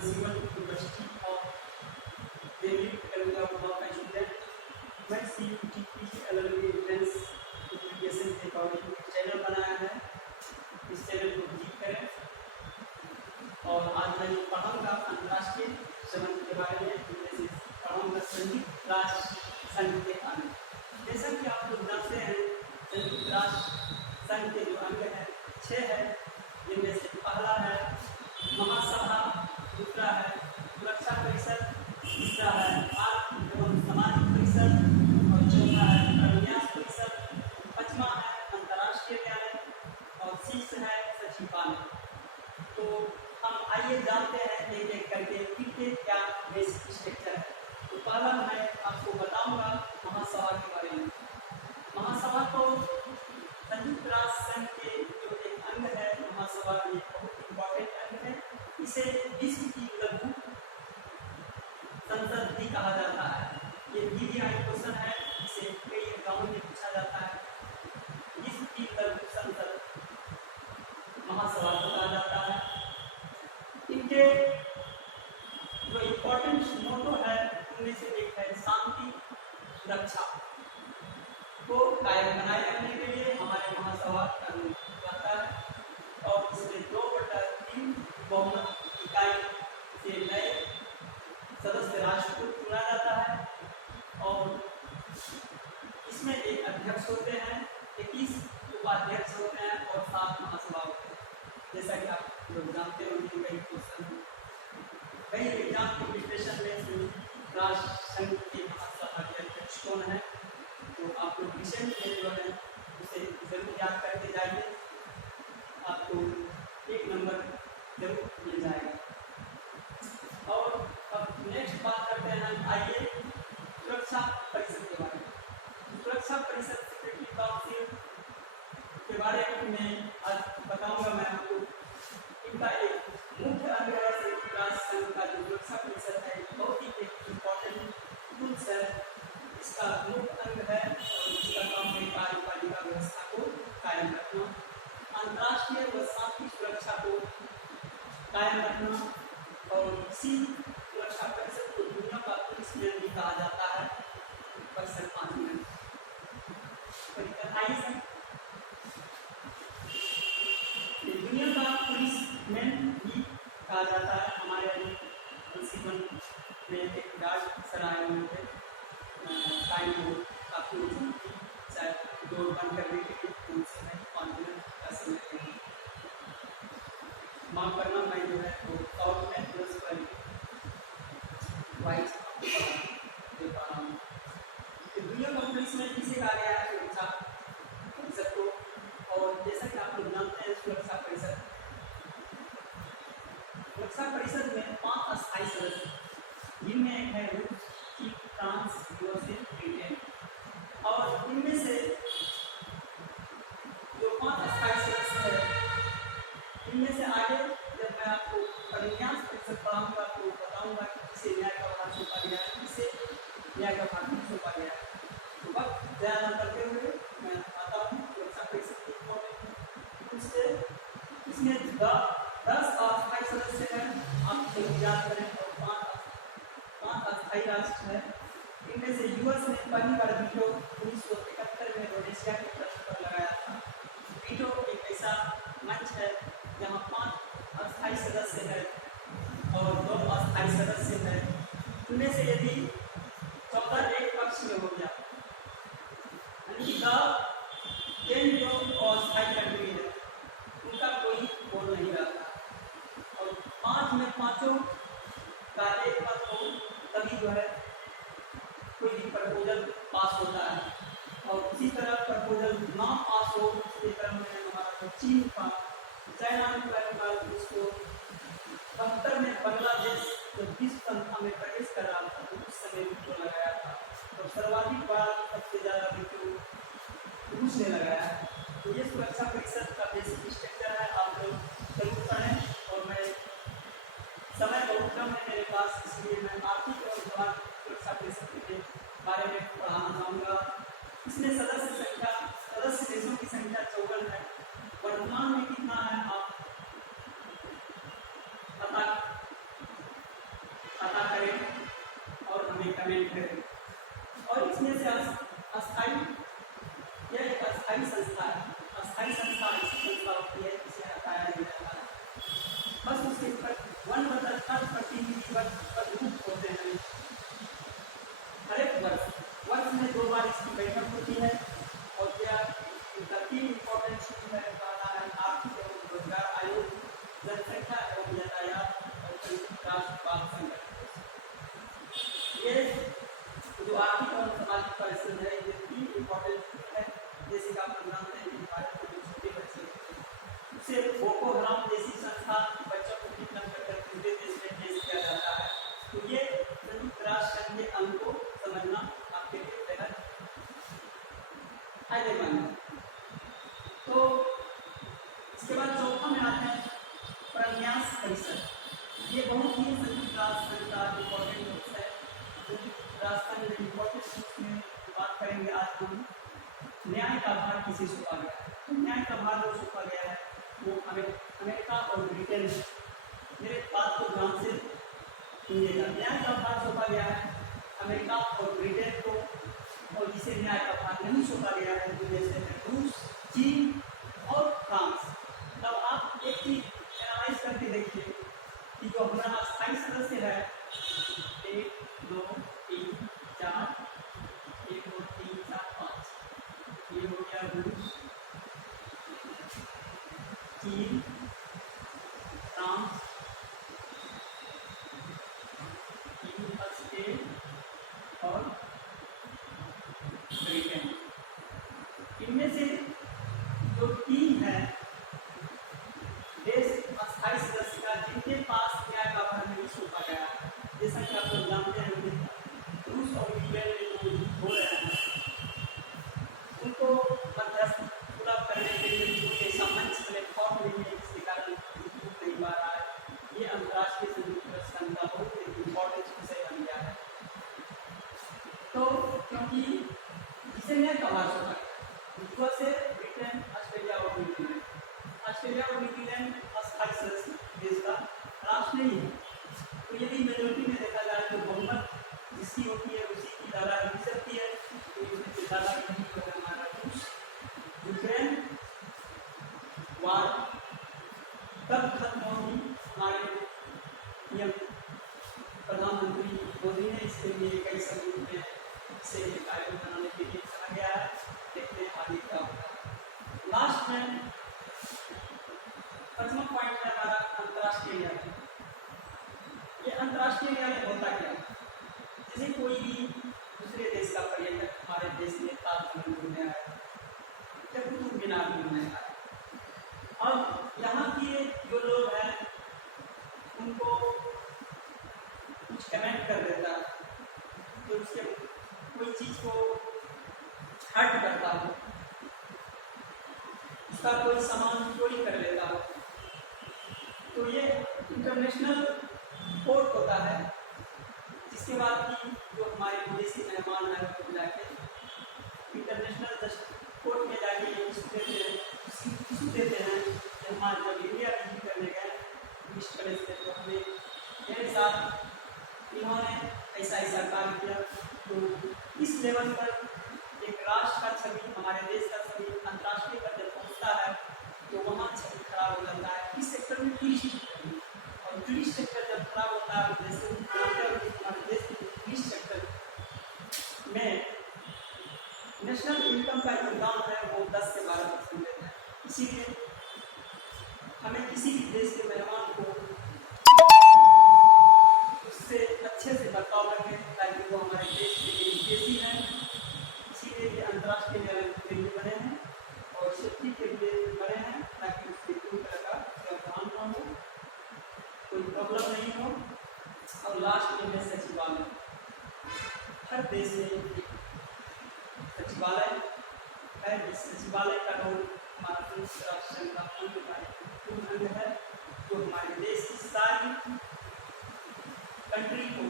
Civil University of Delhi करूँगा वहाँ का स्टूडेंट। मैं CUET LLB एंट्रेंस एप्लीकेशन के अकॉर्डिंग चैनल बनाया है, इस चैनल को विजिट करें। और आज मैं पढ़ाऊँगा अंतर्राष्ट्रीय संबंध के बारे में, जैसे पढ़ाऊँगा संयुक्त राष्ट्र संघ के अंग। जैसा कि आप लोग जानते हैं संयुक्त राष्ट्र संघ के जो अंग हैं 6 है, जिनमें से पहला है महासभा, दूसरा है सुरक्षा परिषद, तीसरा है आर्थिक एवं सामाजिक परिषद और चौथा है अभिन्यास परिषद, पांचवा है अंतर्राष्ट्रीय न्यायालय और शीर्ष है सचिवालय। तो हम आइए जानते हैं एक एक करके किनके क्या बेसिक स्ट्रक्चर है। तो पहला मैं आपको बताऊंगा महासभा के बारे में। महासभा तो संयुक्त राष्ट्र संघ के जो एक अंग है, महासभा एक बहुत इम्पोर्टेंट अंग है। इसे विश्व की लघु संसद भी कहा जाता है। ये VVI क्वेश्चन है, इसे कई एग्जामों में पूछा जाता है। विश्व की लघु संसद महासभा को कहा जाता है। इनके जो इम्पोर्टेंट मोटो है उनमें से एक है शांति सुरक्षा को कायम बनाए रखने के लिए हमारे महासभा कानून रहता है। और इसमें 2/3 बहुमत इकाई से नए सदस्य राष्ट्र को चुना जाता है और इसमें एक अध्यक्ष होते हैं, 21 उपाध्यक्ष होते हैं और 7 महासभा होते हैं। जैसा कि आप लोग जानते होंगे कई क्वेश्चन कई एग्जाम कॉम्पिटिशन में संयुक्त राष्ट्र संघ के महासभा के अध्यक्ष कौन है, तो आप लोग रिसेंट में जो है उसे जरूर याद करके जाइए, आपको 1 नंबर जरूर मिल जाएगा। और अब नेक्स्ट बात करते हैं, आइए सुरक्षा परिषद के बारे में। सुरक्षा परिषद सिक्योरिटी काउंसिल के बारे में आज बताऊंगा मैं आपको। इनका एक मुख्य अंग है संयुक्त राष्ट्र संघ का जो सुरक्षा परिषद है, बहुत ही एक इम्पोर्टेंट टूल्स है। इसका मुख्य अंग है और इसका काम है कार्यपालिका व्यवस्था को कायम रखना, अंतर्राष्ट्रीय व शांति सुरक्षा को कायम रखना। और इसी सुरक्षा परिषद को दुनिया का पुलिस मैन भी कहा जाता है। क्वेश्चन 5 मिनट दुनिया का पुलिस मैन भी कहा जाता है। हमारे प्रिंसिपल में एक गार्ड सर आए हुए थे, टाइम को काफ़ी शायद डोर बंद करने के लिए, उनसे मैं 5 मिनट का समय लेंगे। माफ करना, मैं जो है वो शॉर्ट में प्लस पर वाइस दे पा रहा हूँ। दुनिया का पुलिस में किसे कहा गया है? सुरक्षा परिषद को। और जैसा कि आप लोग जानते हैं सुरक्षा परिषद में 5 अस्थायी सदस्य, जिनमें एक है रूस, चीन, फ्रांस, यूएसए, ब्रिटेन। और इनमें से जो 5 अस्थायी सदस्य है, इनमें से आगे जब मैं आपको अभिन्यास परिषद पढ़ाऊंगा तो बताऊंगा कि किसे न्याय का भार सौंपा गया है, किसे न्याय का भार नहीं सौंपा गया है। तो वक्त ज़्यादा न करते हुए मैं आता हूँ सुरक्षा परिषद के इसमें 10 अस्थायी सदस्य हैं, आप जरूर याद करें, और 5 अस्थायी राष्ट्र है। इनमें से यूएस ने पहली बार वीटो 1971 में रोडेशिया के प्रश्न पर लगाया था। वीटो एक ऐसा मंच है जहाँ 5 अस्थायी सदस्य है और 2 अस्थायी सदस्य है। इनमें से यदि 14 एक पक्ष में हो गया, यानी कि 10 जो अस्थायी कंट्री है उनका कोई वोट नहीं रहता, और 5 में 5 का एक मत हो तभी जो है कोई भी प्रपोजल पास होता है। और इसी तरह प्रपोजल ना पास हो, इसके क्रम में हमारा चीन का चाइना ने उसको 72 में बांग्लादेश जब 20 संख्या में प्रवेश कर रहा था तो उस समय वीटो लगाया था, और सर्वाधिक बार सबसे ज़्यादा वीटो रूस ने लगाया है। तो ये सुरक्षा परिषद का बेसिक स्ट्रक्चर है, आप लोग जरूर पढ़ें। और मैं समय बहुत कम है मेरे पास, इसलिए मैं आर्थिक और सामाजिक सुरक्षा परिषद के बारे में पढ़ाना चाहूँगा। इसमें सदस्य देशों की संख्या 54 है। वर्तमान में कितना है आप पता पता करें और हमें कमेंट करें। और इसमें से अस्थायी, यह एक अस्थायी संस्था है। अस्थायी संस्था ऐसी संस्था होती है जिसे हटाया नहीं जाता है, बस उसके ऊपर वन प्रतिनिधि ग्रुप होते हैं। हर एक वर्ष में 2 बार इसकी बैठक होती है और यह 3 इम्पोर्टेंट चीज है, आर्थिक एवं रोजगार आयोग, जनसंख्या एवं यातायात और संयुक्त राष्ट्र बाल संगठन। ये जो आर्थिक और सामाजिक परिषद है, ये 3 इम्पोर्टेंट है। जैसे कि आप लोग जानते हैं कि भारत में छोटे बच्चे उसे बोको हराम जैसी संस्था बच्चों को किडनैप कर पूरे देश में पेश किया जाता है। तो ये संयुक्त राष्ट्र संघ के अंग को समझना आपके लिए बेहद फायदेमंद है। तो इसके बाद चौथा में आते हैं प्रन्यास परिषद। ये बहुत ही संयुक्त राष्ट्र संघ का इम्पोर्टेंट रूप है। संयुक्त राष्ट्र संघ में इम्पोर्टेंट में बात करेंगे आज हम न्याय का भार किसे सौंपा गया है। तो न्याय का भार जो सौंपा गया है वो अमेरिका और ब्रिटेन। मेरे बात को ध्यान से सुनिएगा। न्याय का भार सौंपा गया है अमेरिका और ब्रिटेन को, और जिसे न्याय का भार नहीं सौंपा गया है जैसे रूस, चीन और फ्रांस। तब आप एक चीज एनालाइज करके देखिए कि जो हमारा अस्थायी सदस्य है 1 2 3 4 1 2 3 4 5, ये हो गया रूस, चीन, फ्रांस, और ब्रिटेन। इनमें से जो 3 है देश अस्थायी सदस्य का जिनके पास न्याय का भार नहीं सौंपा गया है, जैसा कि आप लोग जानते हैं रूस और यूक्रेन में जो युद्ध हो रहे हैं उनको मध्यस्थ पूरा करने के लिए कोई ऐसा मंच प्लेटफॉर्म नहीं है जिसके कारण युद्ध नहीं पा रहा है। ये अंतर्राष्ट्रीय संयुक्त संघ का बहुत एक इम्पोर्टेंट विषय बन गया है। तो क्योंकि जिसे न्याय का भार सौंपा गया से ब्रिटेन, ऑस्ट्रेलिया और न्यूजीलैंड, ऑस्ट्रेलिया और न्यूजीलैंड अस्थायी सदस्य देश का राष्ट्र नहीं है। तो यदि मेजोरिटी में देखा जाए तो बहुमत जिसकी होती है उसी की दादागिरी हो सकती है। तो इसमें दादागिरी होगा हमारा रूस। यूक्रेन वार तब खत्म होगी हमारे पीएम प्रधानमंत्री मोदी ने इसके लिए कई समूह में से आयोग बनाने के लिए कहा गया है। देखते हैं आगे क्या होगा। लास्ट में प्रथम पॉइंट है हमारा अंतर्राष्ट्रीय न्यायालय। ये अंतर्राष्ट्रीय न्यायालय होता क्या है? जैसे कोई भी दूसरे देश का पर्यटक हमारे देश में ताजमहल घूमने आया या कुतुब मीनार घूमने आया, और यहाँ के जो लोग हैं उनको कुछ कमेंट कर देता है, तो उसके कोई चीज को हर्ट करता हो, उसका कोई सामान चोरी कर लेता हो, तो ये इंटरनेशनल कोर्ट होता है जिसके बाद की जो हमारे विदेशी मेहमान है वो जाके इंटरनेशनल कोर्ट में जाके इशू देते हैं कि हमारे जब इंडिया विजिट करने गए इस तरह से तो हमें मेरे साथ इन्होंने ऐसा ऐसा कार्य किया। तो इस लेवल पर एक राष्ट्र का छवि, हमारे देश का छवि अंतर्राष्ट्रीय पर जब पहुँचता है तो वहाँ छवि खराब हो जाता है। इस सेक्टर में टूरिस्ट सेक्टर, और टूरिस्ट सेक्टर जब खराब होता है जैसे हमारे देश के टूरिस्ट सेक्टर में नेशनल इनकम का योगदान है वो 10 से 12% देता है। इसीलिए हमें किसी भी देश के मेहमान को उससे अच्छे से बर्ताव रखें ताकि वो हमारे देश के लिए विदेशी हैं। इसीलिए ये अंतर्राष्ट्रीय न्यायालय के लिए बने हैं और सेफ्टी के लिए बने हैं ताकि उसके कोई तरह का व्यवधान न हो, कोई प्रॉब्लम नहीं हो। और लास्ट में सचिवालय, हर देश में एक सचिवालय है। इस सचिवालय का रोल हमारा संयुक्त राष्ट्र संघ का अंग है जो हमारे देश की सारी कंट्री को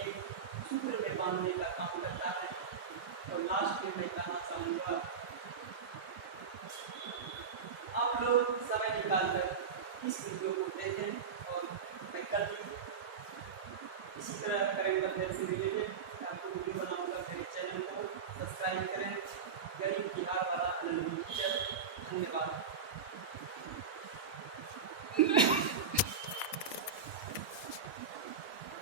एक सूत्र में बांधने का काम करता है। और लास्ट में मैं कहना चाहूँगा आप लोग समय निकालकर इस वीडियो को देखें और मैं कल इसी तरह करेंट अफेयर से रिलेटेड आपको वीडियो बनाऊंगा। मेरे चैनल को सब्सक्राइब करें। गरीब बिहार वाला धन्यवाद।